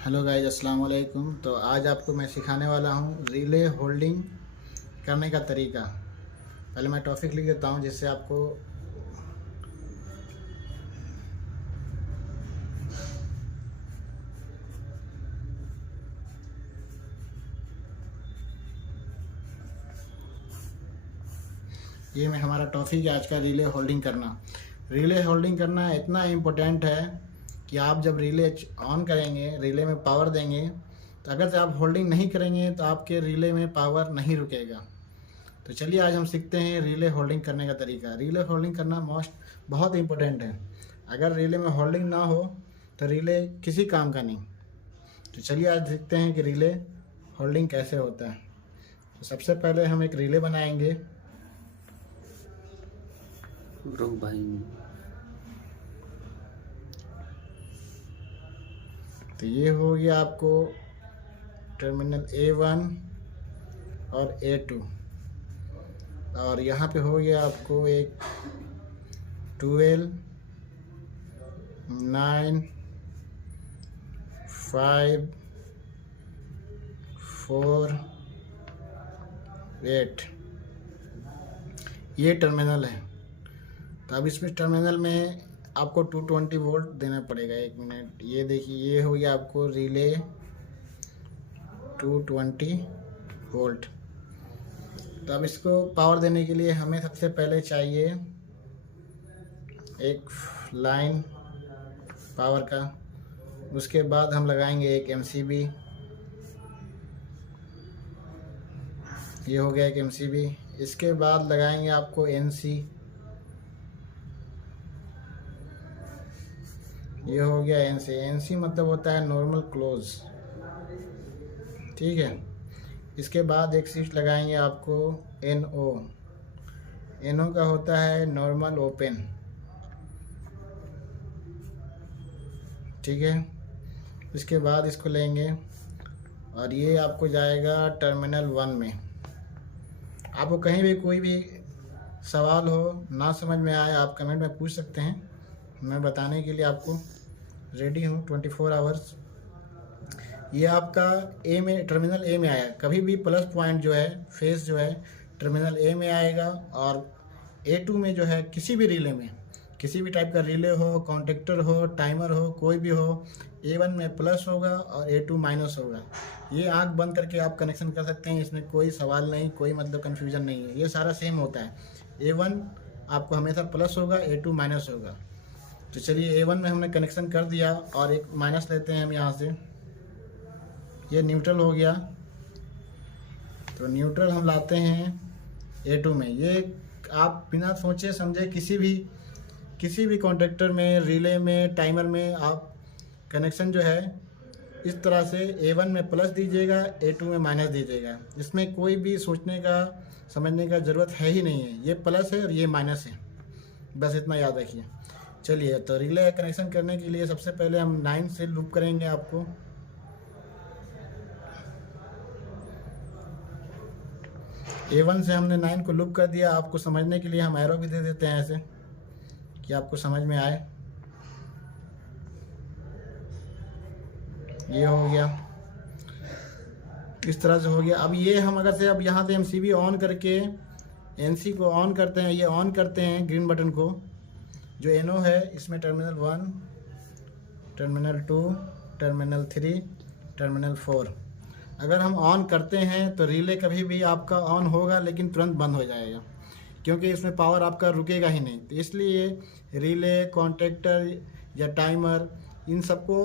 Hello guys, अस्सलाम वालेकुम। तो आज आपको मैं सिखाने वाला हूँ रिले होल्डिंग करने का तरीका। पहले मैं टॉपिक लिख देता हूँ जिससे आपको ये में हमारा टॉपिक है आज का, रिले होल्डिंग करना। रिले होल्डिंग करना इतना इम्पोर्टेंट है कि आप जब रिले ऑन करेंगे, रिले में पावर देंगे, तो अगर से आप होल्डिंग नहीं करेंगे तो आपके रिले में पावर नहीं रुकेगा। तो चलिए आज हम सीखते हैं रिले होल्डिंग करने का तरीका। रिले होल्डिंग करना बहुत इम्पोर्टेंट है। अगर रिले में होल्डिंग ना हो तो रिले किसी काम का नहीं। तो चलिए आज सीखते हैं कि रिले होल्डिंग कैसे होता है। तो सबसे पहले हम एक रिले बनाएंगे। रुक भाई। तो ये हो गया आपको टर्मिनल A1 और A2, और यहाँ पे हो गया आपको एक 12, 9, 5, 4, 8 ये टर्मिनल है। तो अब इसमें टर्मिनल में आपको 220 वोल्ट देना पड़ेगा। एक मिनट, ये देखिए, ये हो गया आपको रिले 220 वोल्ट। तो अब इसको पावर देने के लिए हमें सबसे पहले चाहिए एक लाइन पावर का। उसके बाद हम लगाएंगे एक MCB। ये हो गया एक MCB। इसके बाद लगाएंगे आपको NC। ये हो गया NC। NC मतलब होता है नॉर्मल क्लोज, ठीक है। इसके बाद एक स्विच लगाएंगे आपको NO। NO का होता है नॉर्मल ओपन, ठीक है। इसके बाद इसको लेंगे और ये आपको जाएगा टर्मिनल 1 में। आपको कहीं भी कोई भी सवाल हो, ना समझ में आए, आप कमेंट में पूछ सकते हैं। मैं बताने के लिए आपको रेडी हूँ 24 आवर्स। ये आपका A में, टर्मिनल A में आया। कभी भी प्लस पॉइंट जो है, फेस जो है, टर्मिनल A में आएगा। और A2 में जो है, किसी भी रिले में, किसी भी टाइप का रिले हो, कॉन्टेक्टर हो, टाइमर हो, कोई भी हो, A1 में प्लस होगा और A2 माइनस होगा। ये आंख बंद करके आप कनेक्शन कर सकते हैं। इसमें कोई सवाल नहीं, कोई मतलब कन्फ्यूज़न नहीं है। ये सारा सेम होता है। A1 आपको हमेशा प्लस होगा, A2 माइनस होगा। तो चलिए, A1 में हमने कनेक्शन कर दिया और एक माइनस लेते हैं हम यहाँ से। ये न्यूट्रल हो गया। तो न्यूट्रल हम लाते हैं A2 में। ये आप बिना सोचे समझे किसी भी कॉन्टेक्टर में, रिले में, टाइमर में आप कनेक्शन जो है इस तरह से A1 में प्लस दीजिएगा, A2 में माइनस दीजिएगा। इसमें कोई भी सोचने का, समझने का ज़रूरत है ही नहीं है। ये प्लस है और ये माइनस है, बस इतना याद रखिए। चलिए, तो रिले कनेक्शन करने के लिए सबसे पहले हम 9 से लूप करेंगे आपको। A1 से हमने 9 को लूप कर दिया। आपको समझने के लिए हम एरो भी दे देते हैं ऐसे कि आपको समझ में आए। ये हो गया, इस तरह से हो गया। अब ये हम अगर से अब यहाँ से MCB ऑन करके NC को ऑन करते हैं, ये ऑन करते हैं ग्रीन बटन को, जो NO है, इसमें टर्मिनल 1, टर्मिनल 2, टर्मिनल 3, टर्मिनल 4 अगर हम ऑन करते हैं तो रिले कभी भी आपका ऑन होगा लेकिन तुरंत बंद हो जाएगा, क्योंकि इसमें पावर आपका रुकेगा ही नहीं। तो इसलिए रिले, कॉन्टेक्टर या टाइमर, इन सबको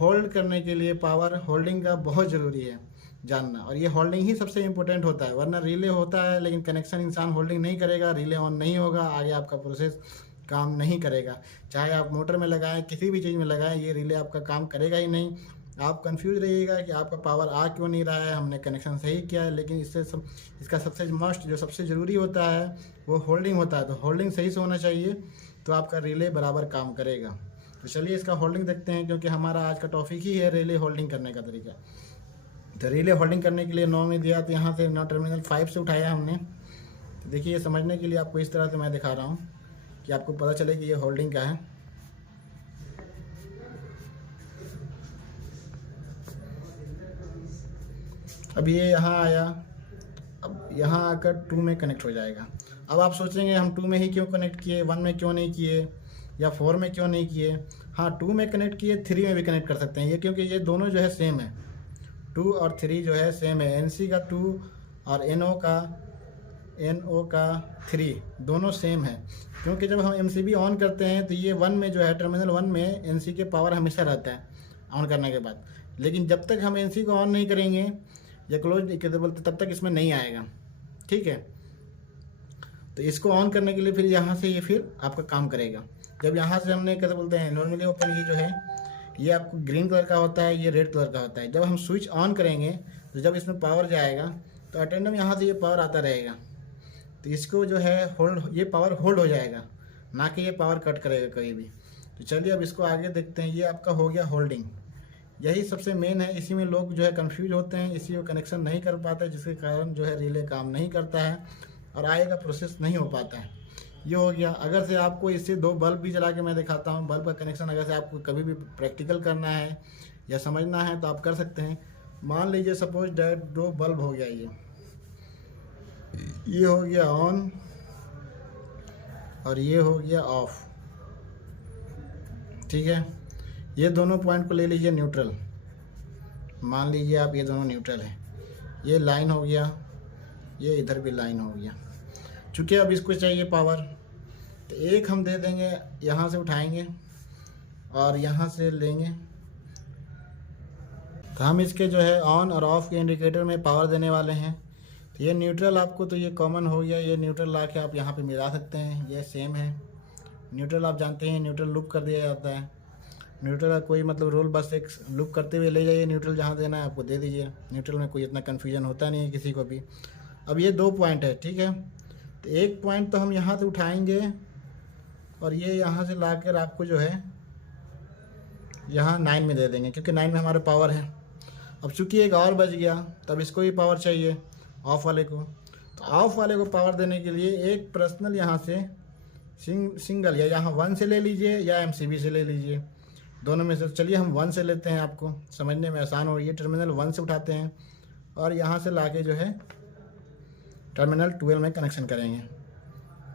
होल्ड करने के लिए पावर होल्डिंग का बहुत ज़रूरी है जानना। और ये होल्डिंग ही सबसे इम्पोर्टेंट होता है। वरना रिले होता है लेकिन कनेक्शन इंसान होल्डिंग नहीं करेगा, रिले ऑन नहीं होगा, आगे आपका प्रोसेस काम नहीं करेगा। चाहे आप मोटर में लगाएं, किसी भी चीज़ में लगाएं, ये रिले आपका काम करेगा ही नहीं। आप कंफ्यूज रहिएगा कि आपका पावर आ क्यों नहीं रहा है, हमने कनेक्शन सही किया है, लेकिन इसका सबसे मस्ट, जो सबसे ज़रूरी होता है, वो होल्डिंग होता है। तो होल्डिंग सही से होना चाहिए, तो आपका रिले बराबर काम करेगा। तो चलिए इसका होल्डिंग देखते हैं, क्योंकि हमारा आज का टॉपिक ही है रिले होल्डिंग करने का तरीका। तो रिले होल्डिंग करने के लिए 9 में दिया, तो यहाँ से 9 टर्मिनल 5 से उठाया हमने। तो देखिए, समझने के लिए आपको इस तरह से मैं दिखा रहा हूँ कि आपको पता चले कि ये होल्डिंग का है। अब ये यहाँ आया, अब यहाँ आकर 2 में कनेक्ट हो जाएगा। अब आप सोचेंगे हम 2 में ही क्यों कनेक्ट किए, 1 में क्यों नहीं किए या 4 में क्यों नहीं किए। हाँ, 2 में कनेक्ट किए, 3 में भी कनेक्ट कर सकते हैं ये, क्योंकि ये दोनों जो है सेम है, 2 और 3 जो है सेम है। NC का 2 और NO का 3 दोनों सेम है, क्योंकि जब हम MCB ऑन करते हैं तो ये 1 में जो है टर्मिनल 1 में NC के पावर हमेशा रहता है ऑन करने के बाद, लेकिन जब तक हम NC को ऑन नहीं करेंगे या क्लोज कैसे बोलते तब तक इसमें नहीं आएगा। ठीक है, तो इसको ऑन करने के लिए फिर यहाँ से ये फिर आपका काम करेगा। जब यहाँ से हमने कैसे बोलते हैं नॉर्मली ओपन, ये जो है ये आपको ग्रीन कलर का होता है, ये रेड कलर का होता है। जब हम स्विच ऑन करेंगे तो जब इसमें पावर जाएगा तो अटेंडम यहाँ से ये पावर आता रहेगा, तो इसको जो है होल्ड, ये पावर होल्ड हो जाएगा, ना कि ये पावर कट करेगा कहीं भी। तो चलिए अब इसको आगे देखते हैं। ये आपका हो गया होल्डिंग, यही सबसे मेन है, इसी में लोग जो है कंफ्यूज होते हैं, इसी को कनेक्शन नहीं कर पाते, जिसके कारण जो है रिले काम नहीं करता है और आगे का प्रोसेस नहीं हो पाता है। ये हो गया। अगर से आपको इससे 2 बल्ब भी जला के मैं दिखाता हूँ, बल्ब का कनेक्शन अगर से आपको कभी भी प्रैक्टिकल करना है या समझना है तो आप कर सकते हैं। मान लीजिए सपोज डैट 2 बल्ब हो गया, ये हो गया ऑन और ये हो गया ऑफ। ठीक है, ये दोनों पॉइंट को ले लीजिए न्यूट्रल, मान लीजिए आप ये दोनों न्यूट्रल है, ये लाइन हो गया, ये इधर भी लाइन हो गया। चूँकि अब इसको चाहिए पावर, तो एक हम दे देंगे, यहाँ से उठाएंगे और यहाँ से लेंगे, तो हम इसके जो है ऑन और ऑफ के इंडिकेटर में पावर देने वाले हैं। तो ये न्यूट्रल आपको, तो ये कॉमन हो गया, ये न्यूट्रल ला के आप यहाँ पे मिला सकते हैं, ये सेम है। न्यूट्रल आप जानते हैं, न्यूट्रल लूप कर दिया जाता है। न्यूट्रल का कोई मतलब रोल, बस एक लूप करते हुए ले जाइए, न्यूट्रल जहाँ देना है आपको दे दीजिए। न्यूट्रल में कोई इतना कन्फ्यूजन होता नहीं है किसी को भी। अब ये 2 पॉइंट है, ठीक है, तो एक पॉइंट तो हम यहाँ से उठाएंगे और ये यहाँ से ला कर आपको जो है यहाँ 9 में दे देंगे, क्योंकि 9 में हमारे पावर है। अब चूँकि एक और बच गया, तब इसको भी पावर चाहिए ऑफ वाले को। तो ऑफ वाले को पावर देने के लिए एक पर्सनल यहाँ से सिंगल या यहाँ 1 से ले लीजिए या MCB से ले लीजिए, दोनों में से। चलिए हम 1 से लेते हैं, आपको समझने में आसान हो। ये टर्मिनल 1 से उठाते हैं और यहाँ से लाके जो है टर्मिनल 12 में कनेक्शन करेंगे।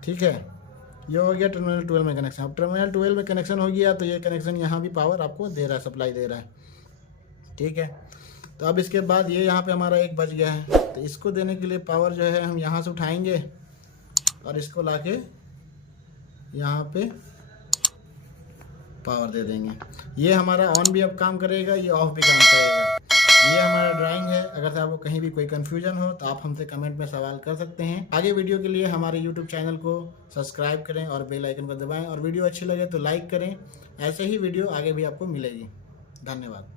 ठीक है, ये हो गया टर्मिनल 12 में कनेक्शन। अब टर्मिनल 12 में कनेक्शन हो गया तो ये कनेक्शन यहाँ भी पावर आपको दे रहा है, सप्लाई दे रहा है। ठीक है, तो अब इसके बाद ये यहाँ पे हमारा एक बच गया है, तो इसको देने के लिए पावर जो है हम यहाँ से उठाएंगे और इसको लाके यहाँ पे पावर दे देंगे। ये हमारा ऑन भी अब काम करेगा, ये ऑफ भी काम करेगा। ये हमारा ड्राइंग है। अगर से आपको कहीं भी कोई कन्फ्यूजन हो तो आप हमसे कमेंट में सवाल कर सकते हैं। आगे वीडियो के लिए हमारे YouTube चैनल को सब्सक्राइब करें और बेल आइकन को दबाएं, और वीडियो अच्छी लगे तो लाइक करें। ऐसे ही वीडियो आगे भी आपको मिलेगी। धन्यवाद।